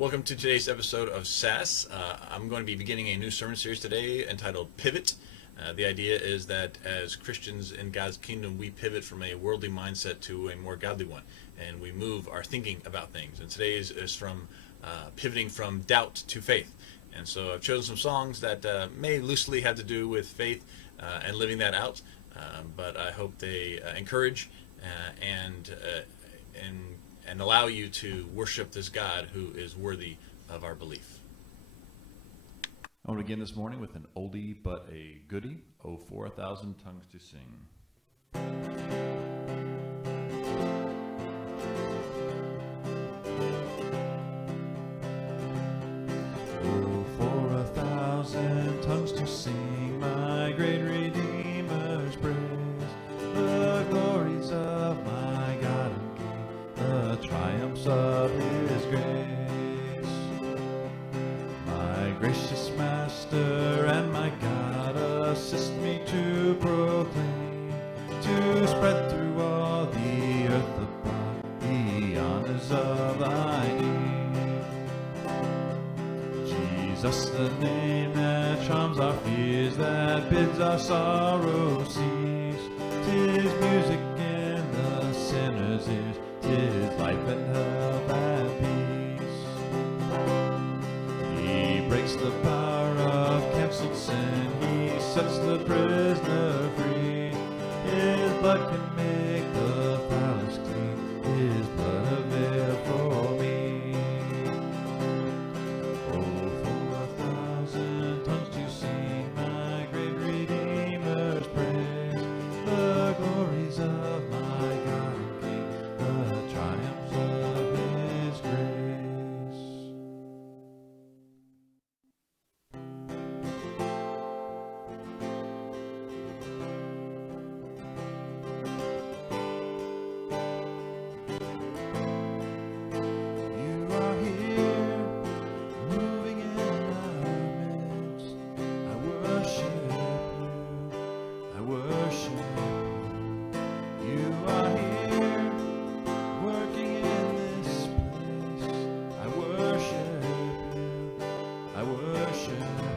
Welcome to today's episode of Saas. I'm going to be beginning a new sermon series today entitled Pivot. The idea is that as Christians in God's kingdom, we pivot from a worldly mindset to a more godly one, and we move our thinking about things. And today is from pivoting from doubt to faith. And so I've chosen some songs that may loosely have to do with faith and living that out, but I hope they encourage and allow you to worship this God who is worthy of our belief. I want to begin this morning with an oldie but a goodie. Oh, for 1,000 tongues to sing. Oh, for 1,000 tongues to sing my great Redeemer's praise, the glories of my God and King, the triumphs of His grace. My gracious Master and my God, assist me to proclaim, to spread through all the earth above the honors of Thy name. Jesus, the name that charms our fears, that bids our sorrow cease. 'Tis music in the sinner's ears, 'tis life and help and peace. He breaks the power of cancelled sin, He sets the prisoner free. His blood can make the foulest clean, His blood avail for me. Oh, for 1,000 tongues to sing my great Redeemer's praise, the glories of my God and King, the triumphs of His grace. You are here, moving in our midst. I worship you, I worship you. You are here, working in this place. I worship you, I worship you.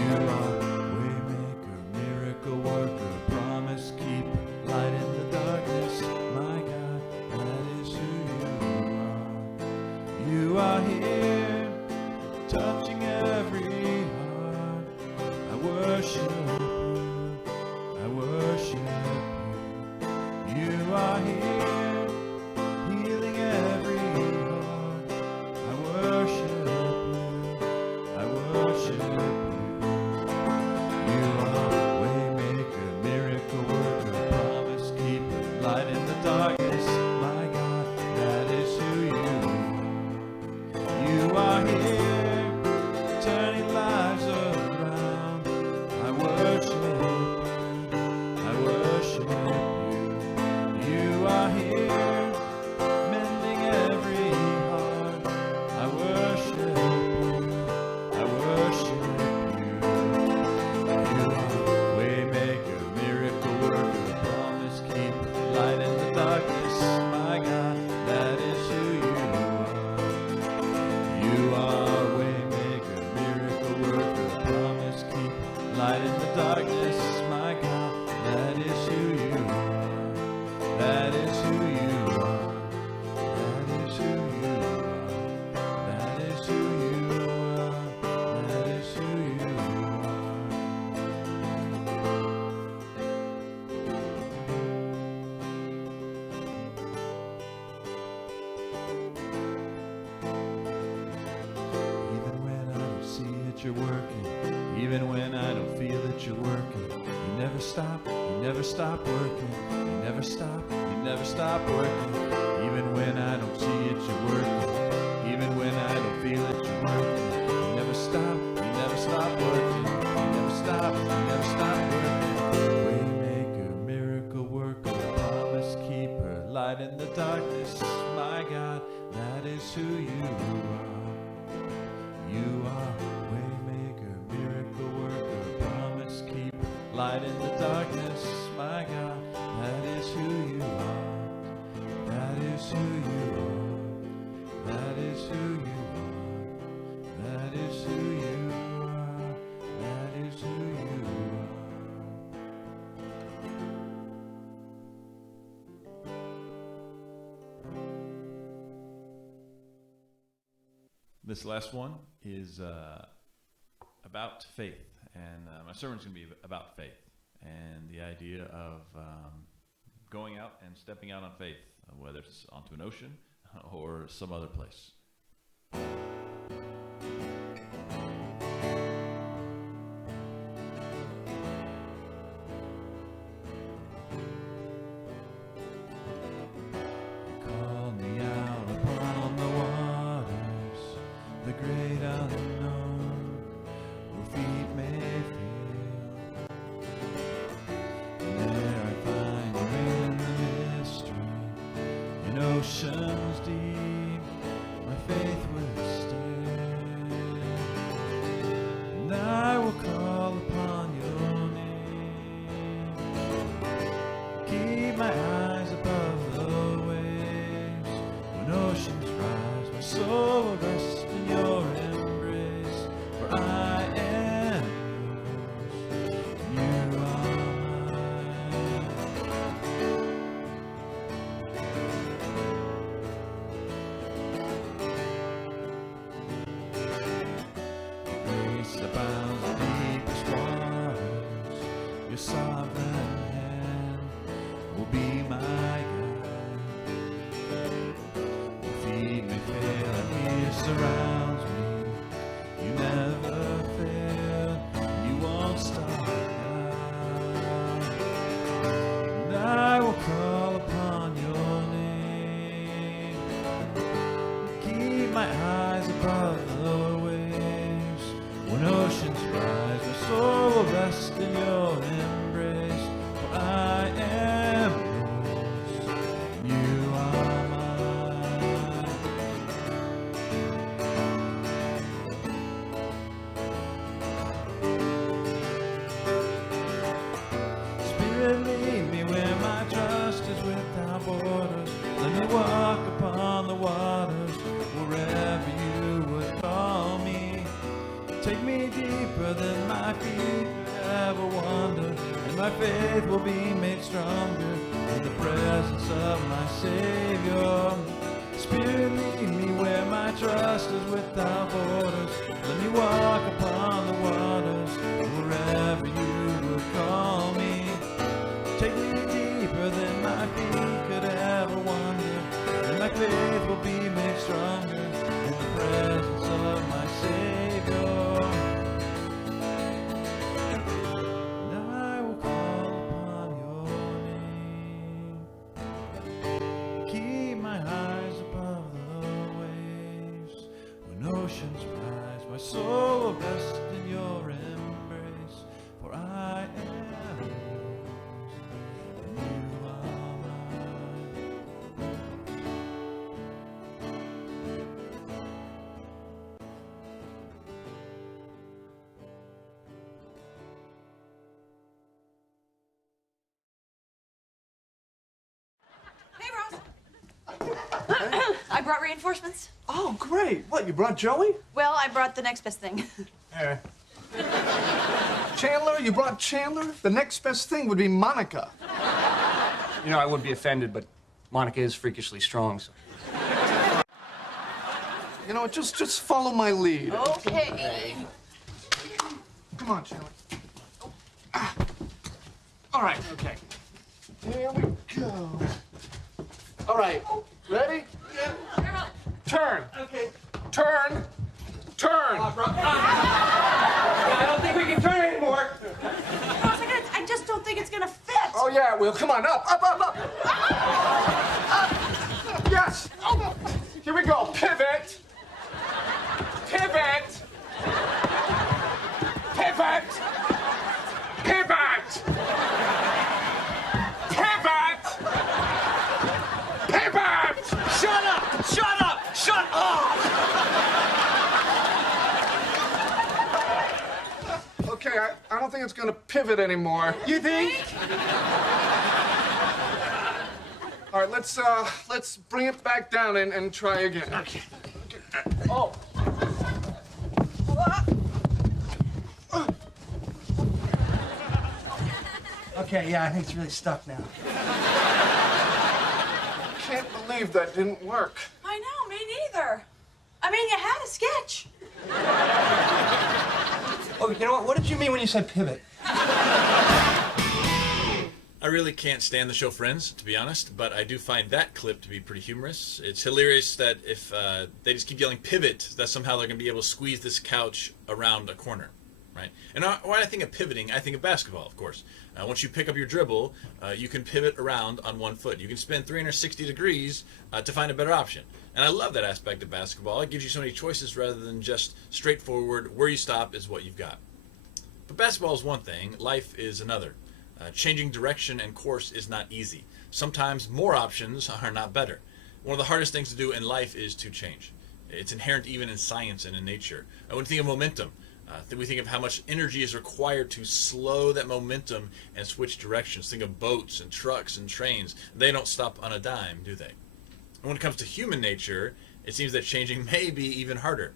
You are waymaker, miracle worker, promise keeper, light in the darkness. My God, that is who you are. You are here, touching every heart. I worship you, I worship you. You are here, healing every heart. I worship you, I worship you. You are waymaker, miracle worker, promise keeper, light in the darkness. My God, that is who you are. You are here, turning lives around. I worship you, I worship you. You are here, mending every heart. I worship you, I worship you. You are waymaker, miracle worker, promise keeper, light in the darkness. My God, that is who you are. You are waymaker, miracle worker, promise keeper, light in the darkness. My God, that is who you are. That is who you are. That is who you are. That is who you are. That is who you Even when I don't see that you're working, even when I don't feel that you're working, you never stop working, you never stop working. Even when I don't see it, you're working, even when I don't feel it, you're working, you never stop working, you never stop working. Waymaker, miracle worker, promise keeper, light in the darkness. My God, that is who you are. You are waymaker, miracle worker, promise keeper, light in the darkness. My God, that is who you are. That is who you are. That is This last one is about faith, and my sermon's going to be about faith and the idea of going out and stepping out on faith, whether it's onto an ocean or some other place. Call me out upon the waters, the great unknown, where feet may fail. And there I find you in the mystery, in oceans deep, my faith will stand. And I will call upon your name, keep my eyes above the waves. When oceans rise, my soul will rest in your embrace, for I am yours, and you are mine. Grace abounds in deepest waters, your sovereign hand will be my guide. Feet may fail and he surrounds me. You never fail, you won't stop now. And I will call upon your name, keep my eyes above the waves. When oceans rise, my soul will rest in your embrace, for I am yours, and you are mine. Spirit, lead me where my trust is without borders. Let me walk upon the waters, wherever you would call me. Take me deeper than my feet could ever wander, and my faith will be made stronger in the presence of my Savior. Spirit, lead me where my trust is without borders. Let me walk upon the waters, wherever you would call me. Take me deeper than my feet could ever wander, and my faith will be made stronger in the presence of my Savior. And I will call upon your name, keep my eyes above the waves. When oceans rise, my soul will rest in your embrace, for I am yours, and you are mine. Hey, Ross. I brought reinforcements. Oh, great. What, you brought Joey? Well, I brought the next best thing. Chandler? You brought Chandler? The next best thing would be Monica. You know, I would be offended, but Monica is freakishly strong, so. You know, just follow my lead. Okay. Come on, Chandler. All right, okay. Here we go. All right, ready? Yeah. Turn. Okay. Turn. Turn. I don't think we can turn anymore. Ross, I just don't think it's gonna fit. Oh, yeah, well, come on, up, up, up, up. Up. Yes. Here we go. Pivot. Pivot. Pivot. Pivot. Pivot. Pivot. Shut up! Shut up! Shut up! Okay, I don't think it's gonna pivot anymore. You think? All right, let's bring it back down and try again. Okay. Oh. Okay, yeah, I think it's really stuck now. Can't believe that didn't work. I know, me neither. I mean, you had a sketch. Oh, you know what? What did you mean when you said pivot? I really can't stand the show Friends, to be honest, but I do find that clip to be pretty humorous. It's hilarious that if they just keep yelling pivot, that somehow they're going to be able to squeeze this couch around a corner, right? And when I think of pivoting, I think of basketball, of course. Once you pick up your dribble, you can pivot around on one foot. You can spin 360 degrees to find a better option. And I love that aspect of basketball. It gives you so many choices rather than just straightforward, where you stop is what you've got. But basketball is one thing, life is another. Changing direction and course is not easy. Sometimes more options are not better. One of the hardest things to do in life is to change. It's inherent even in science and in nature. When we think of momentum, we think of how much energy is required to slow that momentum and switch directions. Think of boats and trucks and trains. They don't stop on a dime, do they? And when it comes to human nature, it seems that changing may be even harder.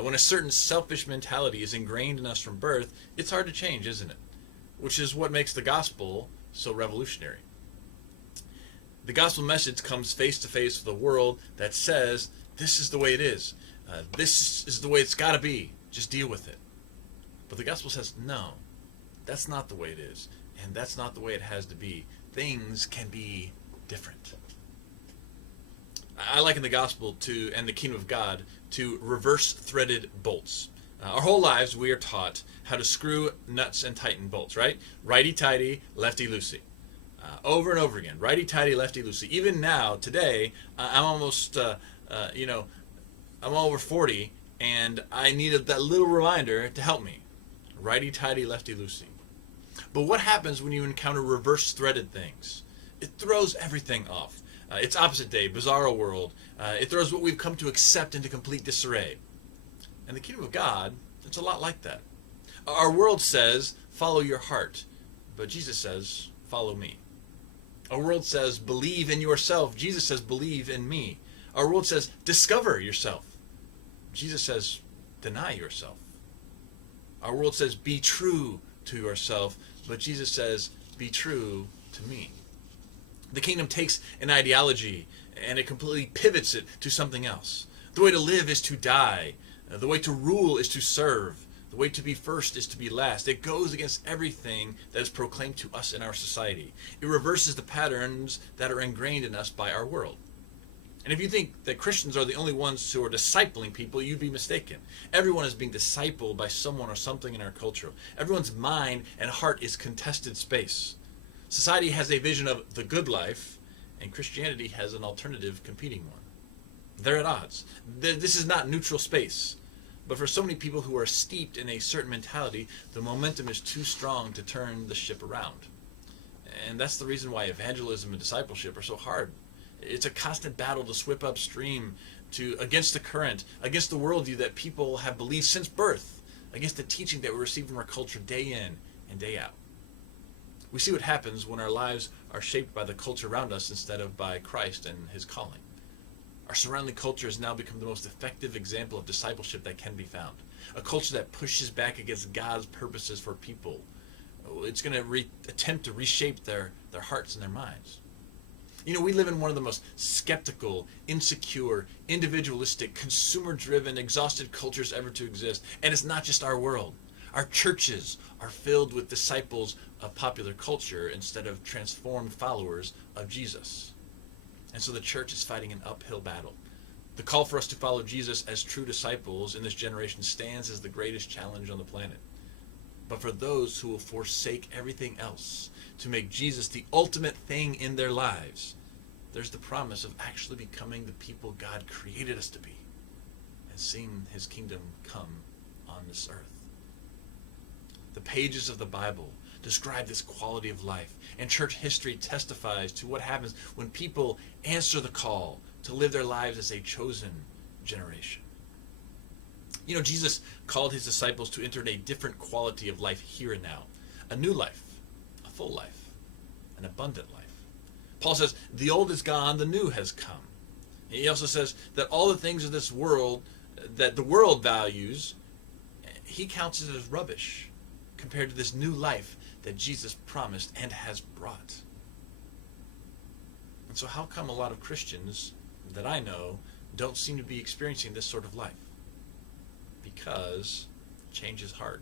When a certain selfish mentality is ingrained in us from birth, it's hard to change, isn't it? Which is what makes the gospel so revolutionary. The gospel message comes face to face with a world that says, this is the way it is. This is the way it's got to be. Just deal with it. But the gospel says, no, that's not the way it is. And that's not the way it has to be. Things can be different. I liken the gospel to, and the kingdom of God, to reverse-threaded bolts. Our whole lives we are taught how to screw nuts and tighten bolts, right? Righty-tighty, lefty-loosey. Over and over again. Righty-tighty, lefty-loosey. Even now, today, I'm almost, I'm over 40, and I needed that little reminder to help me. Righty-tighty, lefty-loosey. But what happens when you encounter reverse-threaded things? It throws everything off. It's opposite day, bizarro world. It throws what we've come to accept into complete disarray. And the kingdom of God, it's a lot like that. Our world says, follow your heart. But Jesus says, follow me. Our world says, believe in yourself. Jesus says, believe in me. Our world says, discover yourself. Jesus says, deny yourself. Our world says, be true to yourself. But Jesus says, be true to me. The kingdom takes an ideology and it completely pivots it to something else. The way to live is to die. The way to rule is to serve. The way to be first is to be last. It goes against everything that is proclaimed to us in our society. It reverses the patterns that are ingrained in us by our world. And if you think that Christians are the only ones who are discipling people, you'd be mistaken. Everyone is being discipled by someone or something in our culture. Everyone's mind and heart is contested space. Society has a vision of the good life, and Christianity has an alternative competing one. They're at odds. This is not neutral space. But for so many people who are steeped in a certain mentality, the momentum is too strong to turn the ship around. And that's the reason why evangelism and discipleship are so hard. It's a constant battle to swim upstream, against the current, against the worldview that people have believed since birth, against the teaching that we receive from our culture day in and day out. We see what happens when our lives are shaped by the culture around us instead of by Christ and his calling. Our surrounding culture has now become the most effective example of discipleship that can be found. A culture that pushes back against God's purposes for people. It's going to attempt to reshape their hearts and their minds. You know, we live in one of the most skeptical, insecure, individualistic, consumer-driven, exhausted cultures ever to exist. And it's not just our world. Our churches are filled with disciples of popular culture instead of transformed followers of Jesus. And so the church is fighting an uphill battle. The call for us to follow Jesus as true disciples in this generation stands as the greatest challenge on the planet. But for those who will forsake everything else to make Jesus the ultimate thing in their lives, there's the promise of actually becoming the people God created us to be and seeing his kingdom come on this earth. The pages of the Bible describe this quality of life, and church history testifies to what happens when people answer the call to live their lives as a chosen generation. You know, Jesus called his disciples to enter in a different quality of life here and now. A new life, a full life, an abundant life. Paul says, the old is gone, the new has come. He also says that all the things of this world that the world values, he counts it as rubbish compared to this new life that Jesus promised and has brought. And so how come a lot of Christians that I know don't seem to be experiencing this sort of life because change is hard.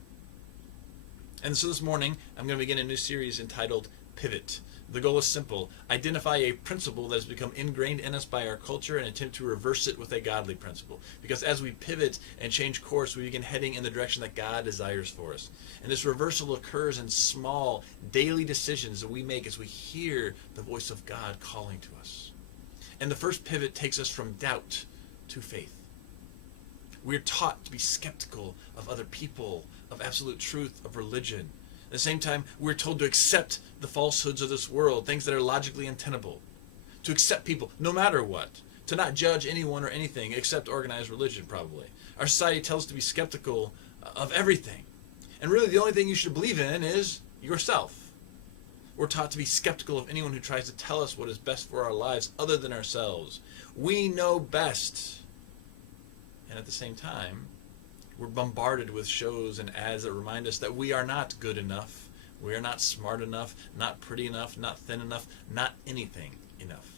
And so this morning, I'm going to begin a new series entitled Pivot. The goal is simple: identify a principle that has become ingrained in us by our culture and attempt to reverse it with a godly principle. Because as we pivot and change course, we begin heading in the direction that God desires for us. And this reversal occurs in small, daily decisions that we make as we hear the voice of God calling to us. And the first pivot takes us from doubt to faith. We're taught to be skeptical of other people, of absolute truth, of religion. At the same time, we're told to accept the falsehoods of this world, things that are logically untenable. To accept people, no matter what. To not judge anyone or anything except organized religion, probably. Our society tells us to be skeptical of everything. And really, the only thing you should believe in is yourself. We're taught to be skeptical of anyone who tries to tell us what is best for our lives other than ourselves. We know best. And at the same time, we're bombarded with shows and ads that remind us that we are not good enough, we are not smart enough, not pretty enough, not thin enough, not anything enough.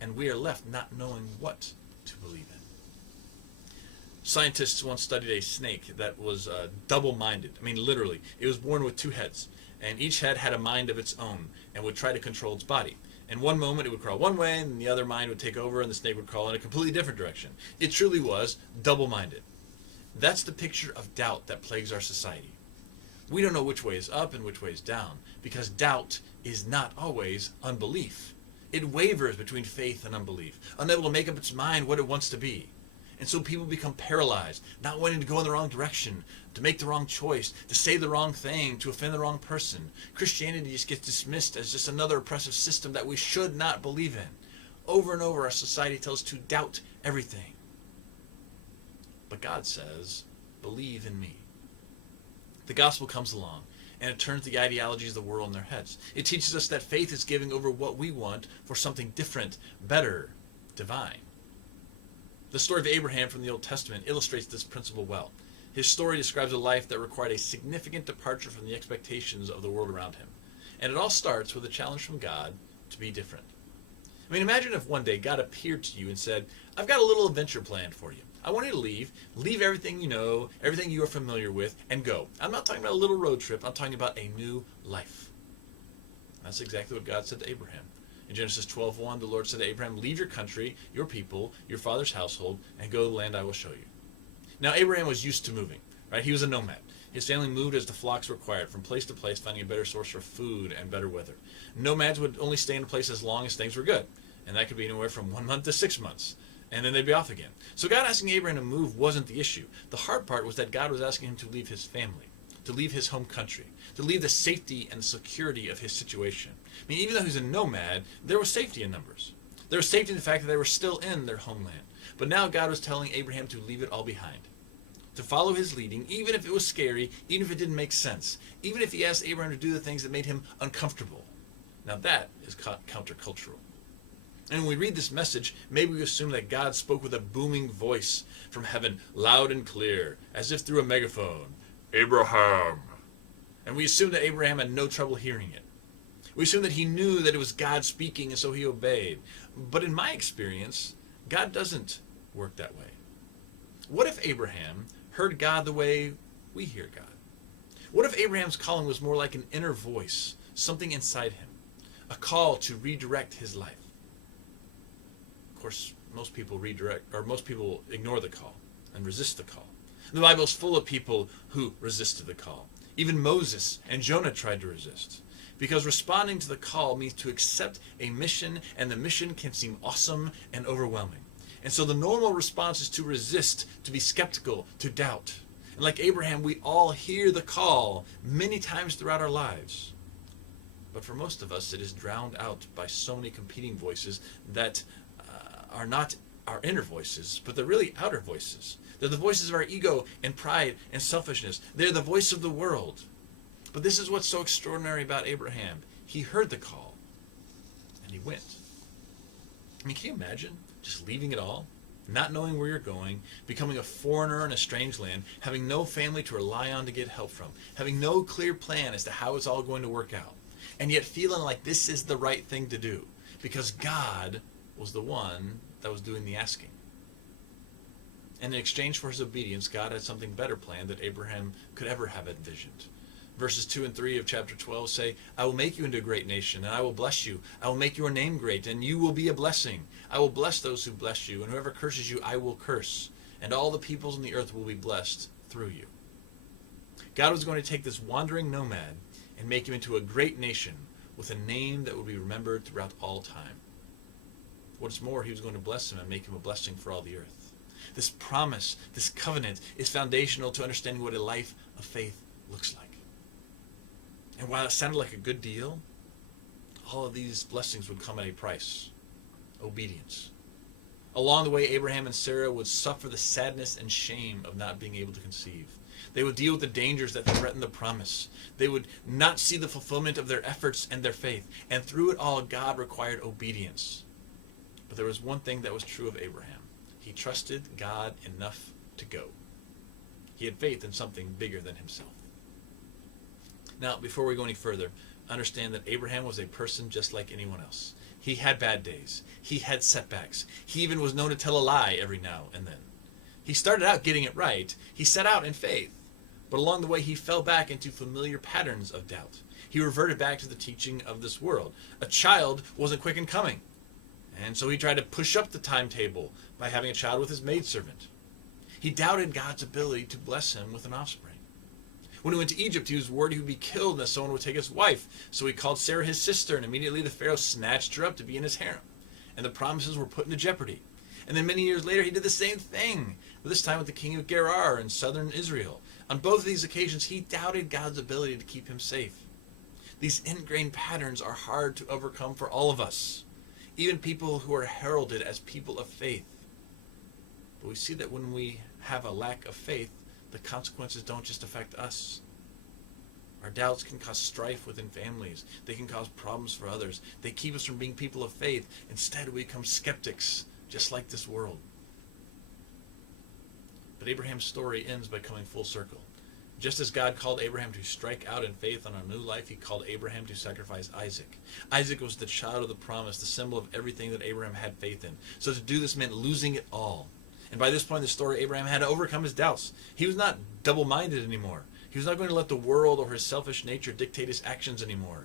And we are left not knowing what to believe in. Scientists once studied a snake that was double-minded. I mean, literally. It was born with two heads, and each head had a mind of its own and would try to control its body. In one moment, it would crawl one way, and the other mind would take over, and the snake would crawl in a completely different direction. It truly was double-minded. That's the picture of doubt that plagues our society. We don't know which way is up and which way is down, because doubt is not always unbelief. It wavers between faith and unbelief, unable to make up its mind what it wants to be. And so people become paralyzed, not wanting to go in the wrong direction, to make the wrong choice, to say the wrong thing, to offend the wrong person. Christianity just gets dismissed as just another oppressive system that we should not believe in. Over and over, our society tells us to doubt everything. But God says, believe in me. The gospel comes along, and it turns the ideologies of the world in their heads. It teaches us that faith is giving over what we want for something different, better, divine. The story of Abraham from the Old Testament illustrates this principle well. His story describes a life that required a significant departure from the expectations of the world around him. And it all starts with a challenge from God to be different. I mean, imagine if one day God appeared to you and said, I've got a little adventure planned for you. I want you to leave everything you know, everything you are familiar with, and go. I'm not talking about a little road trip, I'm talking about a new life. That's exactly what God said to Abraham. In Genesis 12:1, the Lord said to Abraham, leave your country, your people, your father's household, and go to the land I will show you. Now, Abraham was used to moving, right? He was a nomad. His family moved as the flocks required, from place to place, finding a better source for food and better weather. Nomads would only stay in a place as long as things were good, and that could be anywhere from 1 month to 6 months. And then they'd be off again. So God asking Abraham to move wasn't the issue. The hard part was that God was asking him to leave his family, to leave his home country, to leave the safety and security of his situation. I mean, even though he's a nomad, there was safety in numbers. There was safety in the fact that they were still in their homeland. But now God was telling Abraham to leave it all behind, to follow his leading, even if it was scary, even if it didn't make sense, even if he asked Abraham to do the things that made him uncomfortable. Now that is countercultural. And when we read this message, maybe we assume that God spoke with a booming voice from heaven, loud and clear, as if through a megaphone. Abraham. And we assume that Abraham had no trouble hearing it. We assume that he knew that it was God speaking, and so he obeyed. But in my experience, God doesn't work that way. What if Abraham heard God the way we hear God? What if Abraham's calling was more like an inner voice, something inside him, a call to redirect his life? Of course, most people ignore the call and resist the call. The Bible is full of people who resisted the call. Even Moses and Jonah tried to resist. Because responding to the call means to accept a mission, and the mission can seem awesome and overwhelming. And so the normal response is to resist, to be skeptical, to doubt. And like Abraham, we all hear the call many times throughout our lives. But for most of us, it is drowned out by so many competing voices that are not our inner voices, but they're really outer voices. They're the voices of our ego and pride and selfishness. They're the voice of the world. But this is what's so extraordinary about Abraham. He heard the call, and he went. I mean, can you imagine just leaving it all, not knowing where you're going, becoming a foreigner in a strange land, having no family to rely on to get help from, having no clear plan as to how it's all going to work out, and yet feeling like this is the right thing to do, because God was the one that was doing the asking. And in exchange for his obedience, God had something better planned that Abraham could ever have envisioned. Verses 2 and 3 of chapter 12 say, I will make you into a great nation, and I will bless you. I will make your name great, and you will be a blessing. I will bless those who bless you, and whoever curses you, I will curse. And all the peoples on the earth will be blessed through you. God was going to take this wandering nomad and make him into a great nation with a name that would be remembered throughout all time. What's more, he was going to bless him and make him a blessing for all the earth. This promise, this covenant, is foundational to understanding what a life of faith looks like. And while it sounded like a good deal, all of these blessings would come at a price: obedience. Along the way, Abraham and Sarah would suffer the sadness and shame of not being able to conceive. They would deal with the dangers that threatened the promise. They would not see the fulfillment of their efforts and their faith. And through it all, God required obedience. But there was one thing that was true of Abraham. He trusted God enough to go. He had faith in something bigger than himself. Now, before we go any further, understand that Abraham was a person just like anyone else. He had bad days. He had setbacks. He even was known to tell a lie every now and then. He started out getting it right. He set out in faith. But along the way, he fell back into familiar patterns of doubt. He reverted back to the teaching of this world. A child wasn't quick in coming. And so he tried to push up the timetable by having a child with his maidservant. He doubted God's ability to bless him with an offspring. When he went to Egypt, he was worried he would be killed and that someone would take his wife. So he called Sarah his sister, and immediately the Pharaoh snatched her up to be in his harem. And the promises were put into jeopardy. And then many years later, he did the same thing, but this time with the king of Gerar in southern Israel. On both of these occasions, he doubted God's ability to keep him safe. These ingrained patterns are hard to overcome for all of us, even people who are heralded as people of faith. But we see that when we have a lack of faith, the consequences don't just affect us. Our doubts can cause strife within families. They can cause problems for others. They keep us from being people of faith. Instead, we become skeptics, just like this world. But Abraham's story ends by coming full circle. Just as God called Abraham to strike out in faith on a new life, he called Abraham to sacrifice Isaac. Isaac was the child of the promise, the symbol of everything that Abraham had faith in. So to do this meant losing it all. And by this point in the story, Abraham had to overcome his doubts. He was not double-minded anymore. He was not going to let the world or his selfish nature dictate his actions anymore.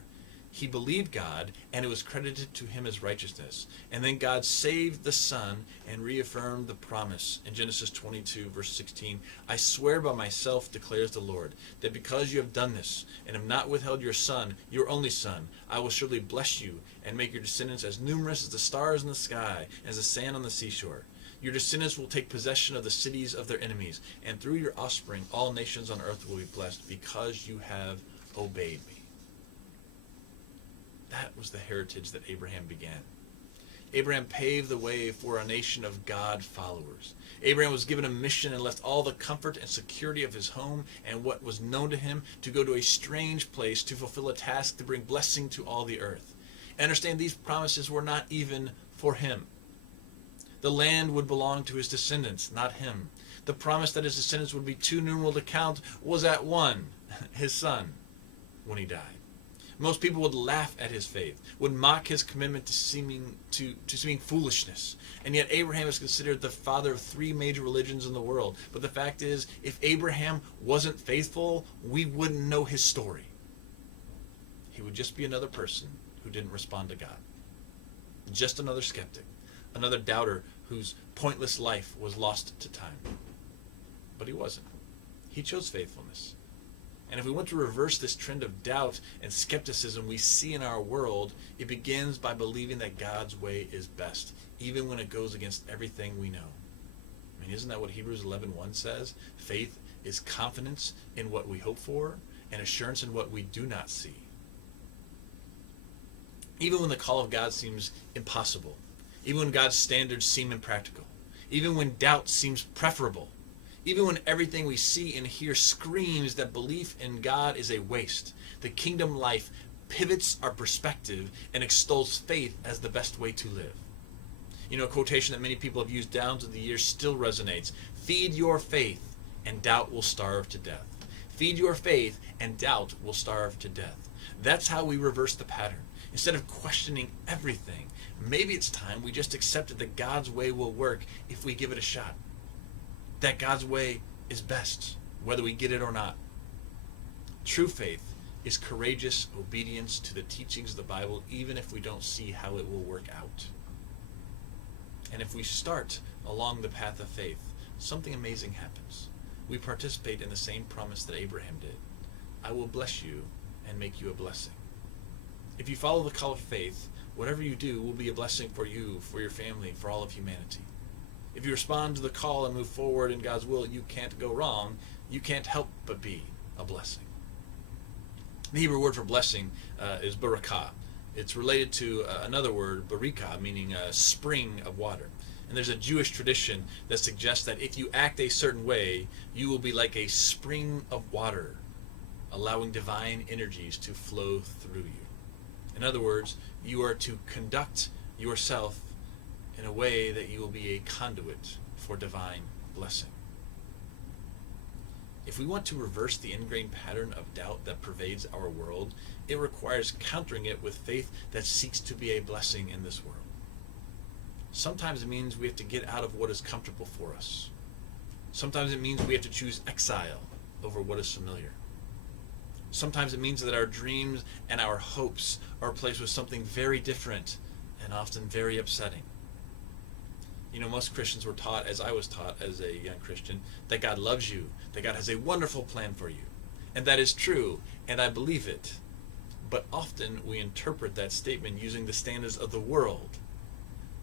He believed God, and it was credited to him as righteousness. And then God saved the son and reaffirmed the promise. In Genesis 22, verse 16, I swear by myself, declares the Lord, that because you have done this, and have not withheld your son, your only son, I will surely bless you, and make your descendants as numerous as the stars in the sky, as the sand on the seashore. Your descendants will take possession of the cities of their enemies, and through your offspring all nations on earth will be blessed, because you have obeyed me. That was the heritage that Abraham began. Abraham paved the way for a nation of God followers. Abraham was given a mission and left all the comfort and security of his home and what was known to him to go to a strange place to fulfill a task to bring blessing to all the earth. Understand, these promises were not even for him. The land would belong to his descendants, not him. The promise that his descendants would be too numerous to count was at one, his son, when he died. Most people would laugh at his faith, would mock his commitment to seeming foolishness. And yet Abraham is considered the father of three major religions in the world. But the fact is, if Abraham wasn't faithful, we wouldn't know his story. He would just be another person who didn't respond to God. Just another skeptic, another doubter whose pointless life was lost to time. But he wasn't. He chose faithfulness. And if we want to reverse this trend of doubt and skepticism we see in our world, it begins by believing that God's way is best, even when it goes against everything we know. I mean, isn't that what Hebrews 11:1 says? Faith is confidence in what we hope for and assurance in what we do not see. Even when the call of God seems impossible, even when God's standards seem impractical, even when doubt seems preferable, even when everything we see and hear screams that belief in God is a waste, the kingdom life pivots our perspective and extols faith as the best way to live. You know, a quotation that many people have used down through the years still resonates. Feed your faith and doubt will starve to death. Feed your faith and doubt will starve to death. That's how we reverse the pattern. Instead of questioning everything, maybe it's time we just accepted that God's way will work if we give it a shot. that God's way is best, whether we get it or not. True faith is courageous obedience to the teachings of the Bible, even if we don't see how it will work out. And if we start along the path of faith, something amazing happens. We participate in the same promise that Abraham did. I will bless you and make you a blessing. If you follow the call of faith, whatever you do will be a blessing for you, for your family, for all of humanity. If you respond to the call and move forward in God's will, you can't go wrong. You can't help but be a blessing. The Hebrew word for blessing is barakah. It's related to another word, barika, meaning a spring of water. And there's a Jewish tradition that suggests that if you act a certain way, you will be like a spring of water, allowing divine energies to flow through you. In other words, you are to conduct yourself in a way that you will be a conduit for divine blessing. If we want to reverse the ingrained pattern of doubt that pervades our world, it requires countering it with faith that seeks to be a blessing in this world. Sometimes it means we have to get out of what is comfortable for us. Sometimes it means we have to choose exile over what is familiar. Sometimes it means that our dreams and our hopes are replaced with something very different and often very upsetting. You know, most Christians were taught, as I was taught as a young Christian, that God loves you, that God has a wonderful plan for you. And that is true, and I believe it. But often we interpret that statement using the standards of the world.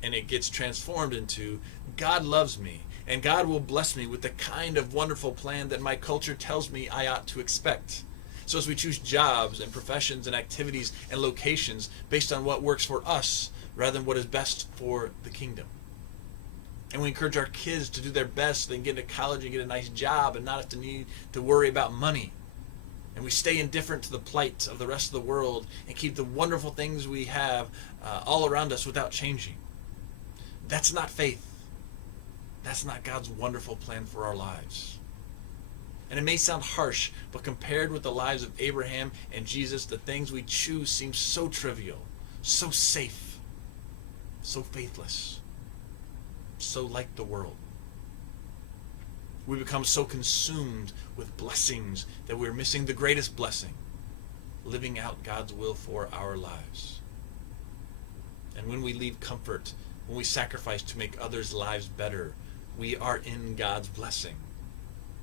And it gets transformed into, God loves me, and God will bless me with the kind of wonderful plan that my culture tells me I ought to expect. So as we choose jobs and professions and activities and locations based on what works for us rather than what is best for the kingdom. And we encourage our kids to do their best so they can get into college and get a nice job and not have to need to worry about money. And we stay indifferent to the plight of the rest of the world and keep the wonderful things we have all around us without changing. That's not faith. That's not God's wonderful plan for our lives. And it may sound harsh, but compared with the lives of Abraham and Jesus, the things we choose seem so trivial, so safe, so faithless, so like the world. We become so consumed with blessings that we're missing the greatest blessing, living out God's will for our lives. And when we leave comfort, when we sacrifice to make others' lives better, we are in God's blessing.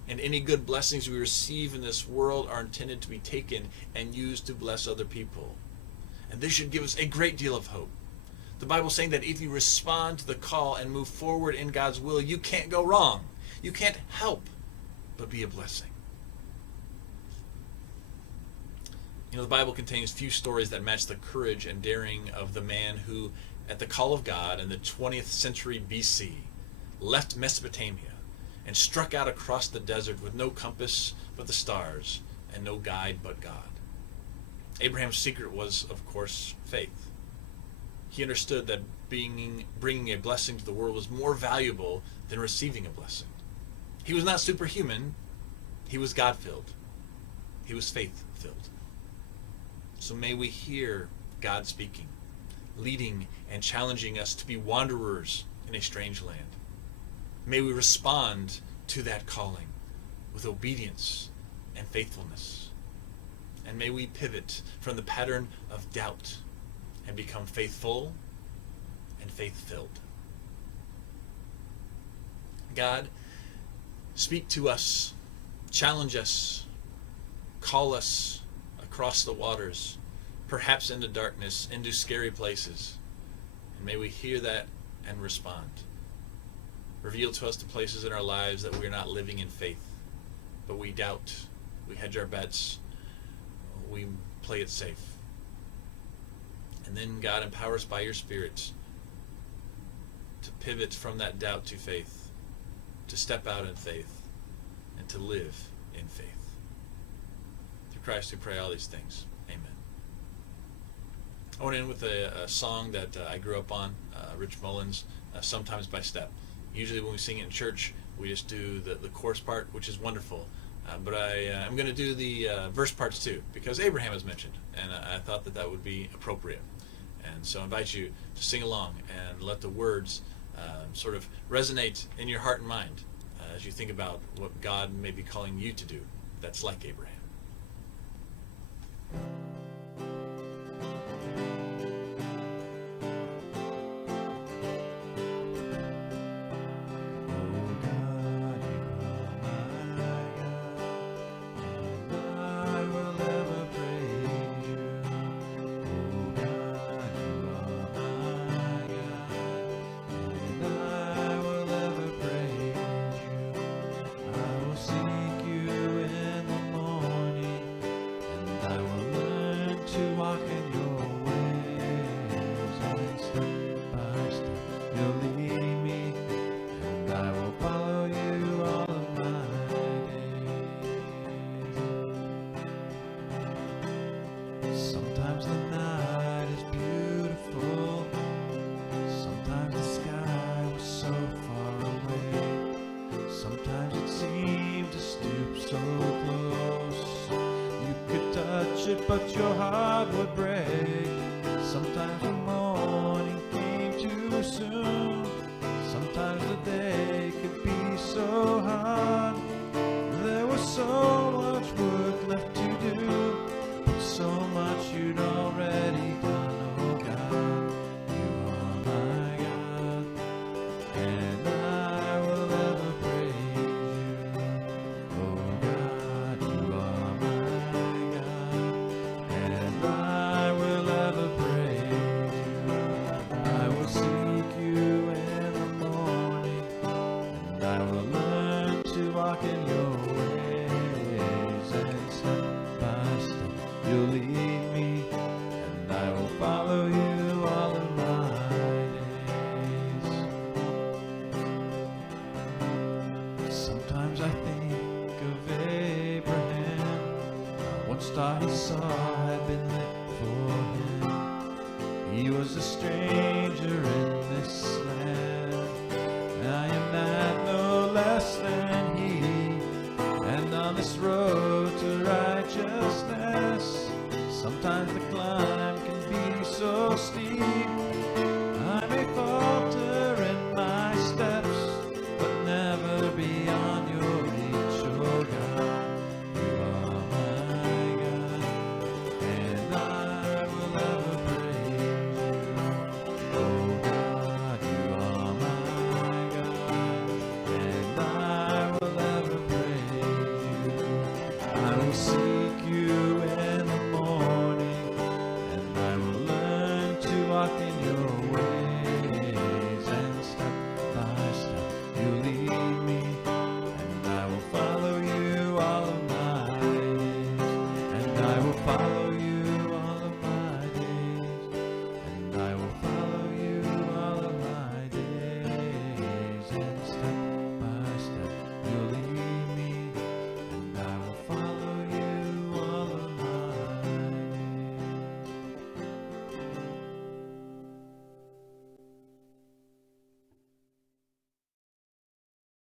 And any good blessings we receive in this world are intended to be taken and used to bless other people. And this should give us a great deal of hope. The Bible's saying that if you respond to the call and move forward in God's will, you can't go wrong. You can't help but be a blessing. You know, the Bible contains few stories that match the courage and daring of the man who, at the call of God in the 20th century BC, left Mesopotamia and struck out across the desert with no compass but the stars and no guide but God. Abraham's secret was, of course, faith. He understood that bringing a blessing to the world was more valuable than receiving a blessing. He was not superhuman. He was God-filled. He was faith-filled. So may we hear God speaking, leading and challenging us to be wanderers in a strange land. May we respond to that calling with obedience and faithfulness. And may we pivot from the pattern of doubt and become faithful and faith-filled. God, speak to us, challenge us, call us across the waters, perhaps into darkness, into scary places. And may we hear that and respond. Reveal to us the places in our lives that we are not living in faith, but we doubt, we hedge our bets, we play it safe. And then, God, empower us by your Spirit to pivot from that doubt to faith, to step out in faith, and to live in faith. Through Christ we pray all these things. Amen. I want to end with a song that I grew up on, Rich Mullins, Sometimes by Step. Usually when we sing it in church, we just do the chorus part, which is wonderful. But I'm going to do the verse parts too, because Abraham is mentioned, and I thought that would be appropriate. And so I invite you to sing along and let the words sort of resonate in your heart and mind as you think about what God may be calling you to do that's like Abraham. Sometimes the night is beautiful. Sometimes the sky was so far away. Sometimes it seemed to stoop so close. You could touch it, but your heart would break. Sometimes the morning came too soon. Sometimes the day could be so hard. There was so much work left to do, so much you'd already done. Oh God, you are my God, and I will ever praise you. Oh God, you are my God, and I will ever praise you. I will seek you in the morning, and I will learn to walk in your ways, and step by step you'll lead me, and I will follow you all of my days. Sometimes I think of Abraham. One star he saw had been lit for him. He was a stranger